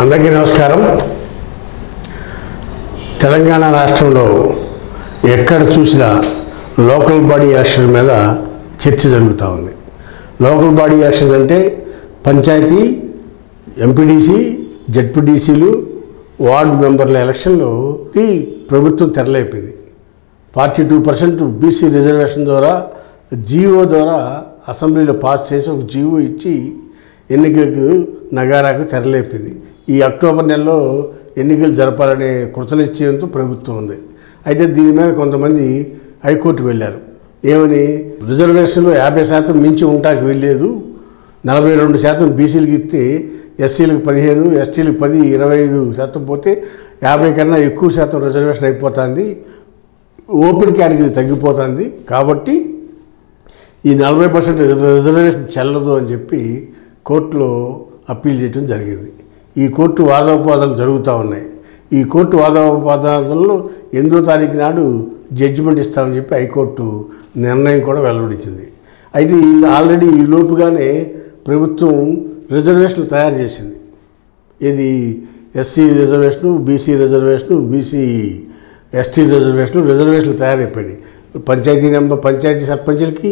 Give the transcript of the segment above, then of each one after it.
అందరికీ నమస్కారం. తెలంగాణ రాష్ట్రంలో ఎక్కడ చూసినా లోకల్ బాడీ ఎలక్షన్ మీద చర్చ జరుగుతూ ఉంది. లోకల్ బాడీ ఎలక్షన్ అంటే పంచాయతీ, ఎంపీడీసీ, జెడ్పీటీసీలు, వార్డు మెంబర్ల ఎలక్షన్లోకి ప్రభుత్వం తెరలేపింది. 42% బీసీ రిజర్వేషన్ ద్వారా జీవో ద్వారా అసెంబ్లీలో పాస్ చేసి ఒక జీవో ఇచ్చి ఎన్నికలకు నగారాకు తెరలేపింది. ఈ అక్టోబర్ నెలలో ఎన్నికలు జరపాలనే కృతనిశ్చయంతో ప్రభుత్వం ఉంది. అయితే దీని మీద కొంతమంది హైకోర్టు వెళ్ళారు. ఏమని, రిజర్వేషన్లో 50% మించి ఉంటాకి వెళ్ళలేదు, 42% బీసీలకు ఇస్తే ఎస్సీలకు 15, ఎస్టీలకు 10, 25% పోతే 50 కన్నా ఎక్కువ శాతం రిజర్వేషన్ అయిపోతుంది, ఓపెన్ కేటగిరీ తగ్గిపోతుంది. కాబట్టి ఈ 40% రిజర్వేషన్ చెల్లదు అని చెప్పి కోర్టులో అప్పీల్ చేయడం జరిగింది. ఈ కోర్టు వాదోపవాదాలు జరుగుతూ ఉన్నాయి. ఈ కోర్టు వాదోపవాదాలలో 8వ తారీఖు నాడు జడ్జిమెంట్ ఇస్తామని చెప్పి హైకోర్టు నిర్ణయం కూడా వెల్లడించింది. అయితే ఆల్రెడీ ఈ లోపుగానే ప్రభుత్వం రిజర్వేషన్లు తయారు చేసింది. ఇది SC reservation, BC reservation, BC ST రిజర్వేషన్లు తయారైపోయినాయి. పంచాయతీ సర్పంచులకి,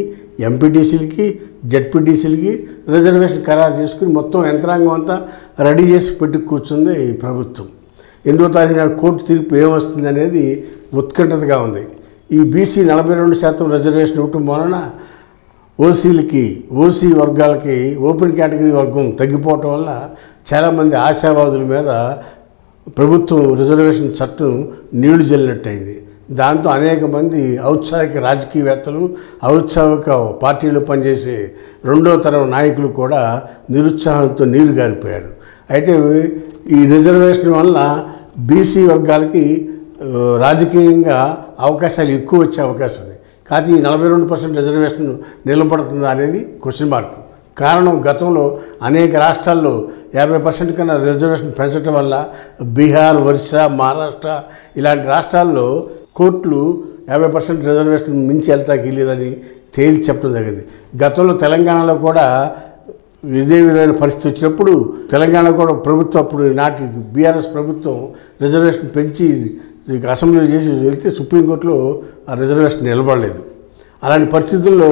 ఎంపీటీసీలకి, జెడ్పీటీసీలకి రిజర్వేషన్ ఖరారు చేసుకుని మొత్తం యంత్రాంగం అంతా రెడీ చేసి పెట్టి కూర్చుంది ఈ ప్రభుత్వం. 8వ తారీఖు నాడు కోర్టు తీర్పు ఏమొస్తుంది అనేది ఉత్కంఠతగా ఉంది. ఈ బీసీ 42% రిజర్వేషన్ ఇవ్వటం వలన ఓసీ వర్గాలకి ఓపెన్ కేటగిరీ వర్గం తగ్గిపోవటం వల్ల చాలామంది ఆశావాదుల మీద ప్రభుత్వం రిజర్వేషన్ చట్టం నీళ్లు జల్లినట్టయింది. దాంతో అనేక మంది ఔత్సాహిక రాజకీయవేత్తలు, ఔత్సాహిక పార్టీలో పనిచేసే 2వ తరం నాయకులు కూడా నిరుత్సాహంతో నీరు గారిపోయారు. అయితే ఈ రిజర్వేషన్ వల్ల బీసీ వర్గాలకి రాజకీయంగా అవకాశాలు ఎక్కువ వచ్చే అవకాశం ఉంది. కానీ ఈ 42% రిజర్వేషన్ నిలబడుతుందా అనేది క్వశ్చన్ మార్క్. కారణం, గతంలో అనేక రాష్ట్రాల్లో 50% కన్నా రిజర్వేషన్ పెంచడం వల్ల బీహార్, ఒరిస్సా, మహారాష్ట్ర ఇలాంటి రాష్ట్రాల్లో కోర్టులు 50% రిజర్వేషన్ మించి వెళ్తాకి లేదని తేల్చి చెప్పడం జరిగింది. గతంలో తెలంగాణలో కూడా ఇదే విధమైన పరిస్థితి వచ్చినప్పుడు తెలంగాణ కూడా ప్రభుత్వం, అప్పుడు నాటి బీఆర్ఎస్ ప్రభుత్వం రిజర్వేషన్ పెంచి అసెంబ్లీలో చేసి వెళ్తే సుప్రీంకోర్టులో ఆ రిజర్వేషన్ నిలబడలేదు. అలాంటి పరిస్థితుల్లో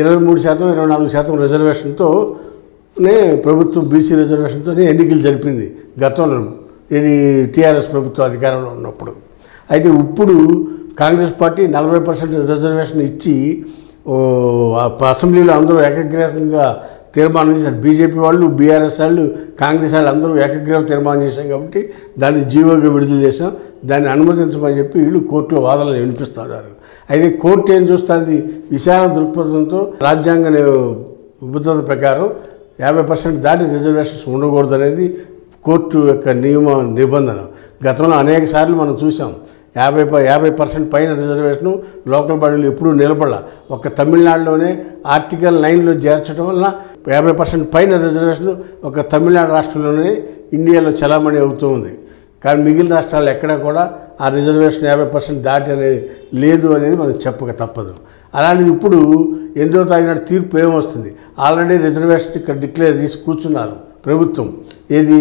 23%, 24% రిజర్వేషన్తోనే ప్రభుత్వం బీసీ రిజర్వేషన్తోనే ఎన్నికలు జరిపింది గతంలో, ఇది టీఆర్ఎస్ ప్రభుత్వం అధికారంలో ఉన్నప్పుడు. అయితే ఇప్పుడు కాంగ్రెస్ పార్టీ 40% రిజర్వేషన్ ఇచ్చి అసెంబ్లీలో అందరూ ఏకగ్రీవంగా తీర్మానం చేశారు. బీజేపీ వాళ్ళు, బీఆర్ఎస్ వాళ్ళు, కాంగ్రెస్ వాళ్ళు అందరూ ఏకగ్రీవ తీర్మానం చేశాం కాబట్టి దాన్ని జీవోగా విడుదల చేశాం, దాన్ని అనుమతించమని చెప్పి వీళ్ళు కోర్టులో వాదనలు వినిపిస్తున్నారు. అయితే కోర్టు ఏం చూస్తుంది, విశాల దృక్పథంతో రాజ్యాంగ నిబద్ధత ప్రకారం 50% దాటి రిజర్వేషన్స్ ఉండకూడదు అనేది కోర్టు యొక్క నిబంధన. గతంలో అనేక సార్లు మనం చూసాం, 50% పైన రిజర్వేషను లోకల్ బాడీలు ఎప్పుడూ నిలబడాల. ఒక తమిళనాడులోనే ఆర్టికల్ 9లో చేర్చడం వల్ల 50% పైన రిజర్వేషను ఒక తమిళనాడు రాష్ట్రంలోనే ఇండియాలో చలామణి అవుతూ ఉంది. కానీ మిగిలిన రాష్ట్రాలు ఎక్కడా కూడా ఆ రిజర్వేషన్ 50% దాటి అనేది లేదు అనేది మనం చెప్పక తప్పదు. అలాంటిది ఇప్పుడు 8వ తారీఖు నాడు తీర్పు ఏమొస్తుంది, ఆల్రెడీ రిజర్వేషన్ ఇక్కడ డిక్లేర్ చేసి కూర్చున్నారు ప్రభుత్వం. ఏది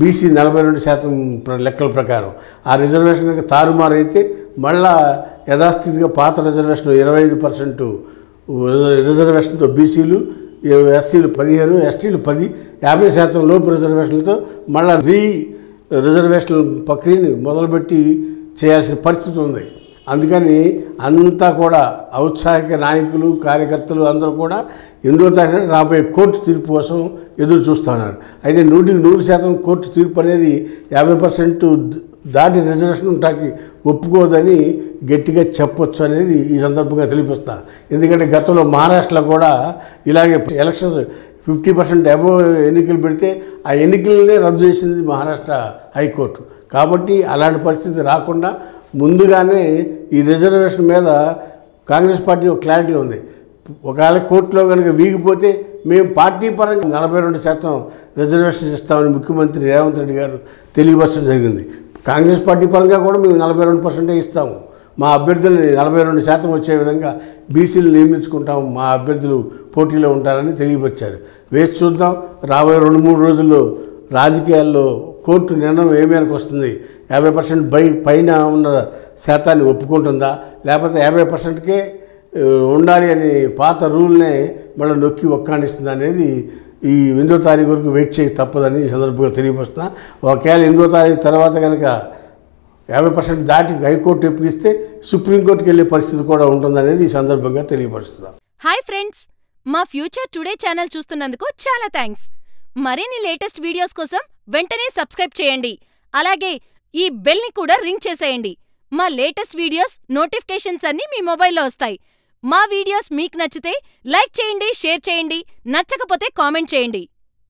బీసీ 42% లెక్కల ప్రకారం ఆ రిజర్వేషన్ కనుక తారుమారు అయితే మళ్ళా యథాస్థితిగా పాత రిజర్వేషన్ 25% రిజర్వేషన్తో బీసీలు, ఎస్సీలు 15, ఎస్టీలు 10, 50% లోపు రిజర్వేషన్లతో మళ్ళా రిజర్వేషన్ ప్రక్రియని మొదలుపెట్టి చేయాల్సిన పరిస్థితి ఉంది. అందుకని అంతా కూడా ఔత్సాహిక నాయకులు, కార్యకర్తలు అందరూ కూడా 8వ తారీఖున రాబోయే కోర్టు తీర్పు కోసం ఎదురు చూస్తున్నారు. అయితే 100% కోర్టు తీర్పు అనేది 50% దాటి రిజర్వేషన్ ఉంటాకి ఒప్పుకోదని గట్టిగా చెప్పొచ్చు అనేది ఈ సందర్భంగా తెలిపిస్తా. ఎందుకంటే గతంలో మహారాష్ట్రలో కూడా ఇలాగే ఎలక్షన్స్ 50% అబోవ్ ఎన్నికలు పెడితే ఆ ఎన్నికలనే రద్దు చేసింది మహారాష్ట్ర హైకోర్టు. కాబట్టి అలాంటి పరిస్థితి రాకుండా ముందుగానే ఈ రిజర్వేషన్ మీద కాంగ్రెస్ పార్టీ ఒక క్లారిటీ ఉంది. ఒకవేళ కోర్టులో కనుక వీగిపోతే మేము పార్టీ పరంగా 42% రిజర్వేషన్ ఇస్తామని ముఖ్యమంత్రి రేవంత్ రెడ్డి గారు తెలియపరచడం జరిగింది. కాంగ్రెస్ పార్టీ పరంగా కూడా మేము 42% ఇస్తాము, మా అభ్యర్థులు 42% వచ్చే విధంగా బీసీలు నియమించుకుంటాం, మా అభ్యర్థులు పోటీలో ఉంటారని తెలియపరిచారు. వేచి చూద్దాం, రాబోయే 2-3 రోజుల్లో రాజకీయాల్లో కోర్టు నిర్ణయం ఏ మేరకు వస్తుంది, 50% పైన ఉన్న శాతాన్ని ఒప్పుకుంటుందా, లేకపోతే 50%కే ఉండాలి అని పాత రూల్నే మళ్ళీ నొక్కి ఒక్కాడిస్తుందా అనేది ఈ 8వ తారీఖు వరకు వెయిట్ చేయక తప్పదని ఈ సందర్భంగా తెలియపరుస్తున్నా. ఒకవేళ 8వ తారీఖు తర్వాత కనుక 50% దాటి హైకోర్టు ఎప్పిస్తే సుప్రీంకోర్టుకి వెళ్ళే పరిస్థితి కూడా ఉంటుందనేది ఈ సందర్భంగా తెలియపరుస్తున్నా. హాయ్ ఫ్రెండ్స్, మా ఫ్యూచర్ టుడే ఛానల్ చూస్తున్నందుకు చాలా థ్యాంక్స్. మరిన్ని లేటెస్ట్ వీడియోస్ కోసం వెంటనే సబ్స్క్రైబ్ చేయండి. అలాగే ఈ బెల్ ని కూడా రింగ్ చేసేయండి. మా లేటెస్ట్ వీడియోస్ నోటిఫికేషన్స్ అన్నీ మీ మొబైల్లో వస్తాయి. మా వీడియోస్ మీకు నచ్చితే లైక్ చేయండి, షేర్ చేయండి, నచ్చకపోతే కామెంట్ చేయండి.